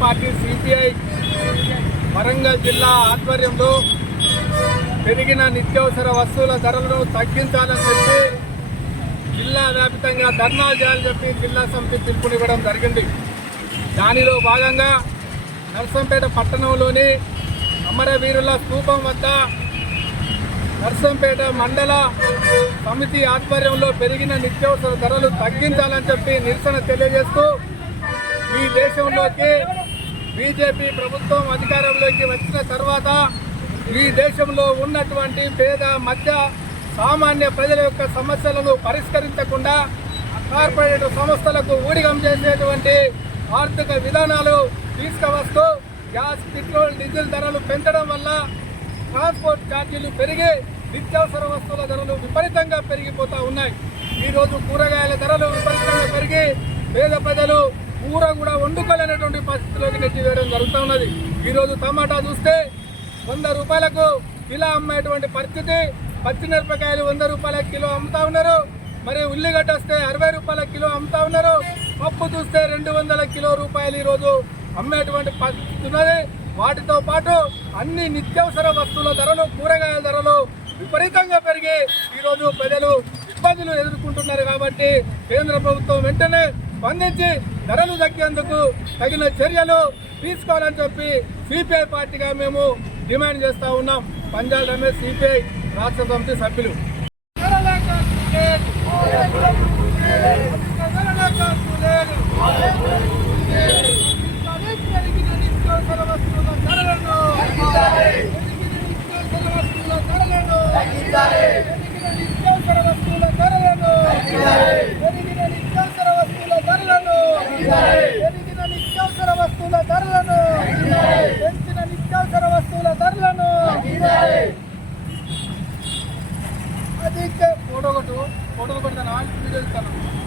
Party CCI Warangal జిల్లా ఆధ్వర్యంలో పెరిగిన నిత్యావసర వస్తువుల ధరలను తగ్గించాలని చెప్పి జిల్లా వ్యాప్తంగా ధర్నాలు చేయాలని చెప్పి జిల్లా సమితి పిలుపునివ్వడం జరిగింది. దానిలో భాగంగా నర్సంపేట పట్టణంలోని అమరవీరుల స్థూపం వద్ద నర్సంపేట మండల సమితి ఆధ్వర్యంలో పెరిగిన నిత్యావసర ధరలు తగ్గించాలని చెప్పి నిరసన తెలియజేస్తూ ఈ దేశంలోకి బీజేపీ ప్రభుత్వం అధికారంలోకి వచ్చిన తర్వాత ఈ దేశంలో ఉన్నటువంటి పేద మధ్య సామాన్య ప్రజల యొక్క సమస్యలను పరిష్కరించకుండా కార్పొరేట్ సంస్థలకు ఊడిగం చేసేటువంటి ఆర్థిక విధానాలు తీసుకువస్తూ గ్యాస్ పెట్రోల్ డీజిల్ ధరలు పెంచడం వల్ల ట్రాన్స్పోర్ట్ ఛార్జీలు పెరిగి నిత్యావసర వస్తువుల ధరలు విపరీతంగా పెరిగిపోతూ ఉన్నాయి. ఈరోజు కూరగాయల ధరలు విపరీతంగా పెరిగి పేద ప్రజలు కూర కూడా వండుకోలేనటువంటి పరిస్థితిలోకి నెట్టివేయడం జరుగుతూ ఉన్నది. ఈరోజు టమాటా చూస్తే వంద రూపాయలకు కిలో అమ్మేటువంటి పరిస్థితి. పచ్చిమిరపకాయలు వంద రూపాయల కిలో అమ్ముతా ఉన్నారు. మరి ఉల్లిగడ్డ వస్తే అరవై రూపాయల కిలో అమ్ముతా ఉన్నారు. పప్పు చూస్తే రెండు వందల కిలో రూపాయలు ఈరోజు అమ్మేటువంటి పరిస్థితి ఉన్నది. వాటితో పాటు అన్ని నిత్యావసర వస్తువుల ధరలు కూరగాయల ధరలు విపరీతంగా పెరిగి ఈరోజు ప్రజలు ఇబ్బందులు ఎదుర్కొంటున్నారు కాబట్టి కేంద్ర ప్రభుత్వం వెంటనే స్పందించి ధరలు తగ్గేందుకు తగిన చర్యలు తీసుకోవాలని చెప్పి సిపిఐ పార్టీగా మేము డిమాండ్ చేస్తూ ఉన్నాం. పంజాబ్ రమేష్ సిపిఐ రాష్ట్ర సమితి సభ్యులు. నిత్యావసర వస్తువుల ధరలను పెంచిన నిత్యావసర వస్తువుల ధరలను అది ఫోటో కొట్టు ఫోటోలు కొడతాను వీడియో ఇస్తాను